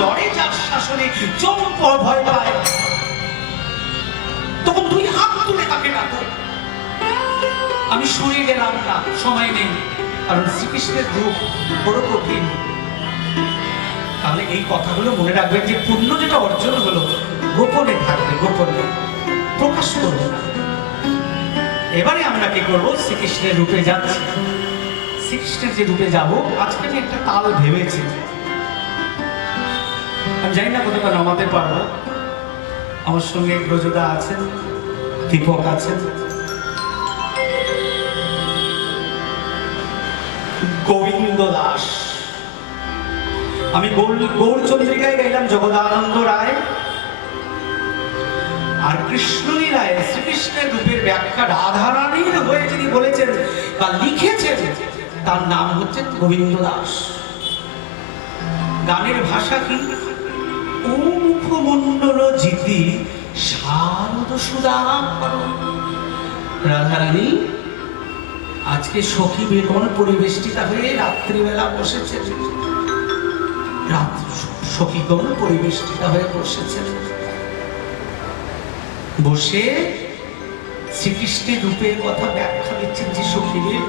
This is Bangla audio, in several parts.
ডরে যার শাসনে চোখ ভয় পায়, তখন দুই হাত তুলে তাকে ডাকো। আমি শুনে গেলাম না, সময় নেই, কারণ শ্রীকৃষ্ণের রূপ বড় কঠিন। তাহলে এই কথাগুলো মনে রাখবেন যে পুণ্য যেটা অর্জন হলো গোপনে থাকবে, গোপনে প্রকাশ করবো না। এবারে আমরা কি করবো, শ্রীকৃষ্ণের রূপে যাচ্ছি। শ্রীকৃষ্ণের যে রূপে যাব, আজকে আমি একটা তাল ভেবেছি, আমি জানি না কতটা নামাতে পারবো। আমার সঙ্গে ব্রজদা আছেন, দীপক আছেন, গোবিন্দ দাস, আমি গৌরচন্দ্রিকায় গাইলাম জগদানন্দ রায়, আর কৃষ্ণলীলায় শ্রীকৃষ্ণের রূপের ব্যাখ্যা রাধারানীর হয়ে যিনি বলেছেন বা লিখেছেন, তার নাম হচ্ছে গোবিন্দ দাস। গানের ভাষা কি? ও মুখমণ্ডল জিতি শারদ সুধা করো। রাধারানী আজকে সখী বেগন পরিবেষ্টিতা হয়ে রাত্রিবেলা বসেছেন, সখীগণ পরিবেষ্টিতা হয়ে বসেছেন, বসে শ্রীকৃষ্ণের রূপের কথা ব্যাখ্যা দিচ্ছেন। যে সখীদের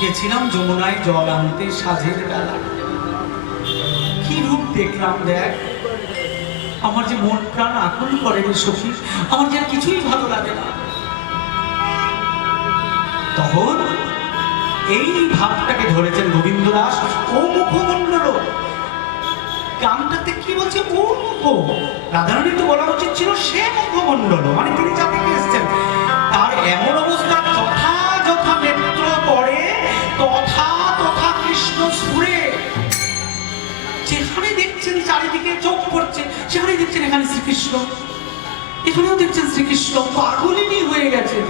গেছিলাম যমুনায় জল আনতে সাঁঝের বেলা, কি রূপ দেখলাম দেখ, আমার যে মন প্রাণ আকুল করে রে সখী, আমার যে কিছুই ভালো লাগে না। তখন এই ভাবটাকে ধরেছেন গোবিন্দ দাস। ও মুখমণ্ডল, গানটাতে কি বলছে? ও মুখ। রাধারানী তো বলা উচিত ছিল সে মুখমণ্ডল, মানে তিনি যা থেকে এসছেন। তার এমন অবস্থা, যথা যথা নেত্র পড়ে তথা তথা কৃষ্ণ সুরে। যেখানে দেখছেন চারিদিকে চোখ পড়ছে, সেখানে দেখছেন এখানে শ্রীকৃষ্ণ, এখানেও দেখছেন শ্রীকৃষ্ণ। পাগলিনী হয়ে গেছেন,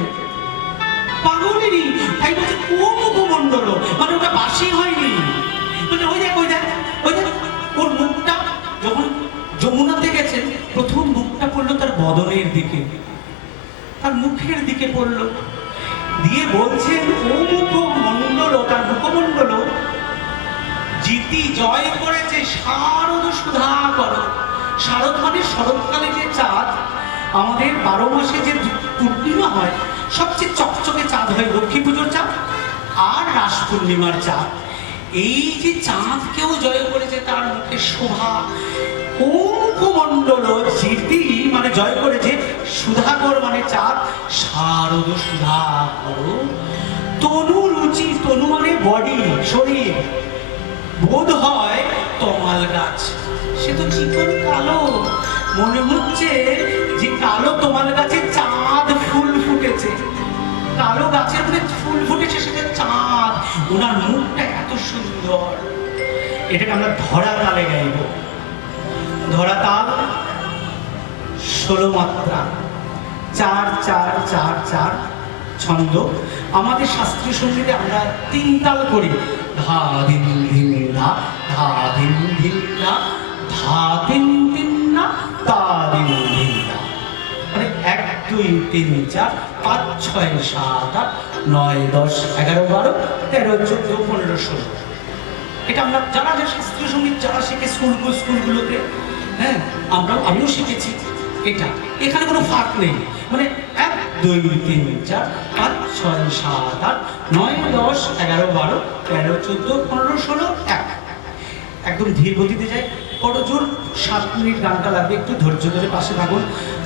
পাগলিনী। তাই বলছে ও মুখমণ্ডল, মানে ওটা বাসি হয়নি। মানে ওই দেখ, ওই দেখ, ওই দেখ, ওর মুখটা যখন যমুনাতে গেছেন, প্রথম মুখটা পড়লো তার বদনের দিকে, তার মুখের দিকে পড়লো, দিয়ে বলছেন ও মুখমণ্ডল, তার মুখমণ্ডল জিতি জয় করেছে শারদ সুধা করো। শারদ মানে শরৎকালে যে চাঁদ, আমাদের 12 মাসে যে পূর্ণিমা হয়, সবচেয়ে চকচকে চাঁদ হয় লক্ষ্মী পুজোর চাঁদ আর রাস পূর্ণিমার চাঁদ। এই যে চাঁদকেও জয় করেছে তার মুখে শোভা। ও মুখমণ্ডল জিতি মানে জয় করেছে, সুধাকর মানে চাঁদ, শারদ সুধা করো। তনু রুচি, তনু মানে বডি, শরীর, বোধ হয় তমাল গাছ, সে তো চিকন কালো, মনে হচ্ছে যে কালো তমাল গাছে চাঁদ ফুল ফুটেছে, কালো গাছের মধ্যে ফুল ফুটেছে, সেটা চাঁদ। ওনার মুখটা এত সুন্দর। এটাকে আমরা ধরা তালে গাইব। ধরা তাল 16 মাত্রা, 4-4-4-4 ছন্দ। আমাদের শাস্ত্রীয় সঙ্গীতে আমরা 3 তাল করি, ধা দিন ধিন ধা, ধা দিন ধিন ধা, ধা দিন দিন না, তা দিন ধিন ধা। মানে 1 2 3 4 5 6 7 8 9 10 11 12 13 14 15 16। এটা আমরা যারা যে শাস্ত্রীয় সঙ্গীত যারা শিখে স্কুলগুলোতে, হ্যাঁ আমিও শিখেছি। এটা এখানে কোনো ফাঁক নেই, মানে 1 2 3 4 5 6 7 8 9 10 11 12 13 14 15 16 1। একদম ধীর গতিতে যায়, বড় জোর 7 মিনিট গানটা লাগবে, একটু ধৈর্য ধরে পাশে থাকুন,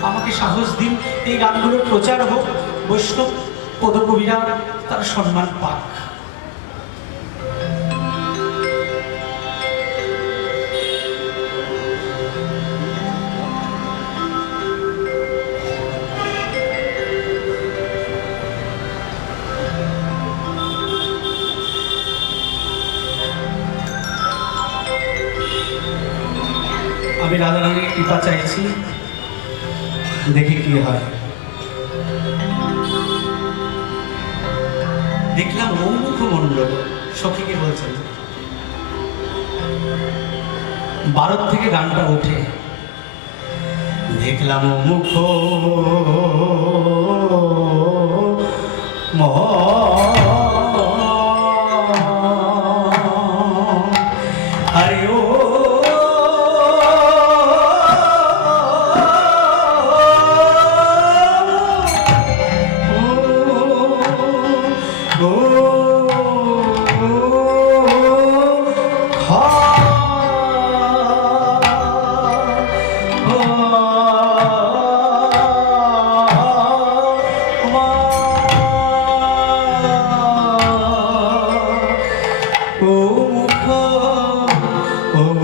আমাকে সাহস দিন। এই গানগুলোর প্রচার হোক, বৈষ্ণব পদকবিরা তার সম্মান পাক। আমি রাধারানীর কৃপা চাইছি, দেখি কি হয়। দেখলাম ও মুখমণ্ডল, সখীকে বলছেন। 12 থেকে গানটা ওঠে। দেখলাম ও মুখ আরে ও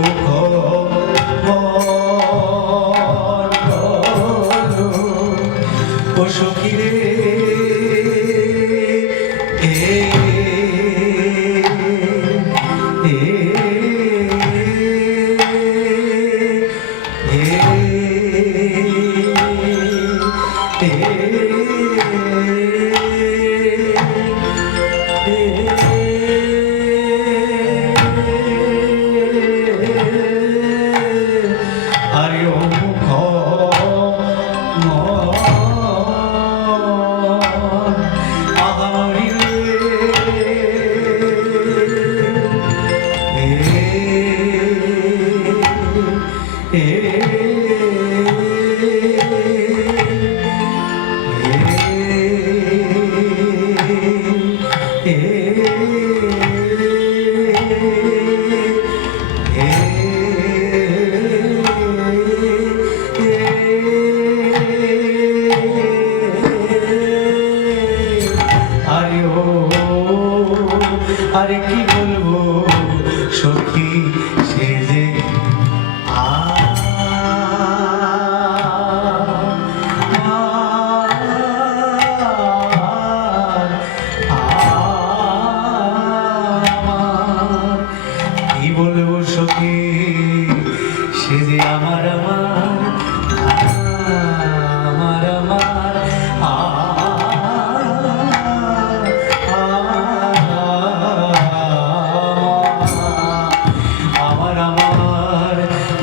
মুখ ও সখী রে আরে ও মুখ আহারি আরে কি বলবো সখী সে যে কি বলবো সখী সে যে আমার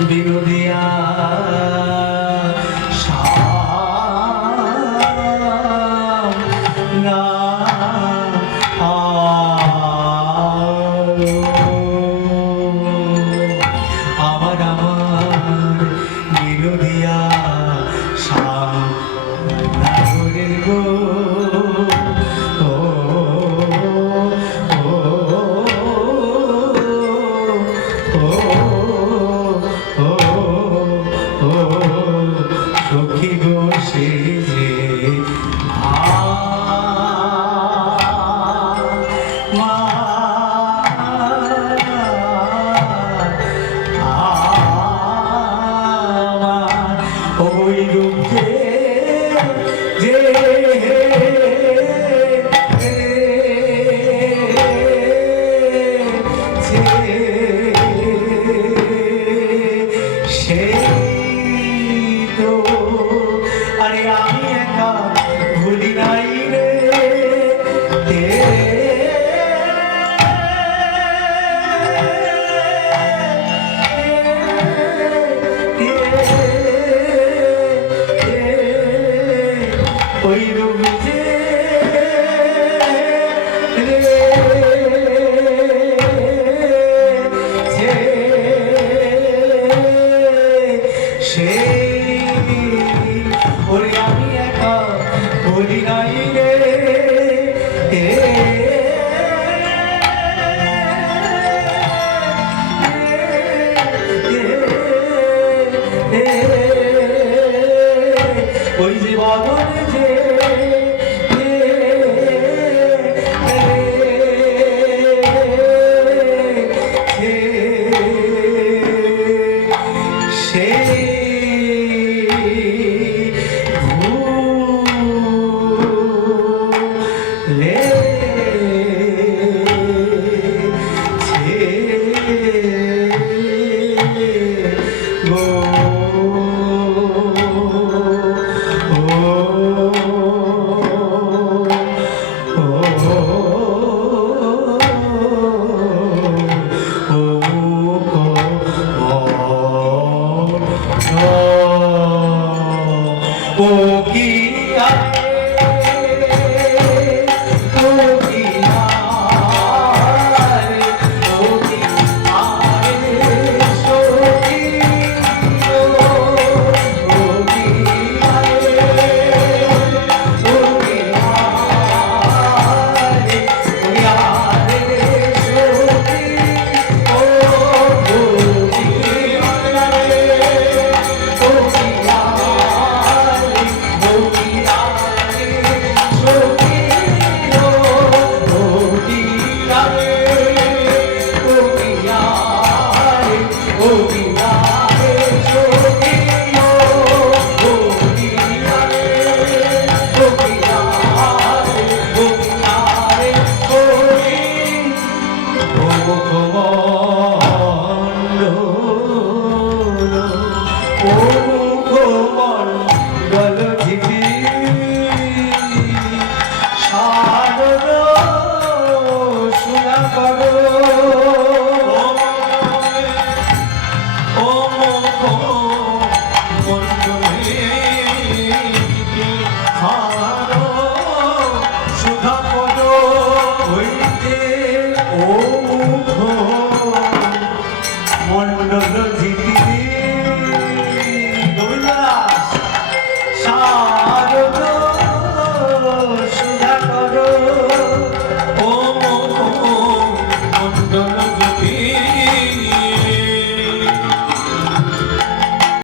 বিনোদিয়া না আমার বিনোদিয়া শ্যাম নাগরের গো সখী গো সে যে ওই রূপ যে আরে আমি একা ভুলি নাই রে ওই রূপ যে সে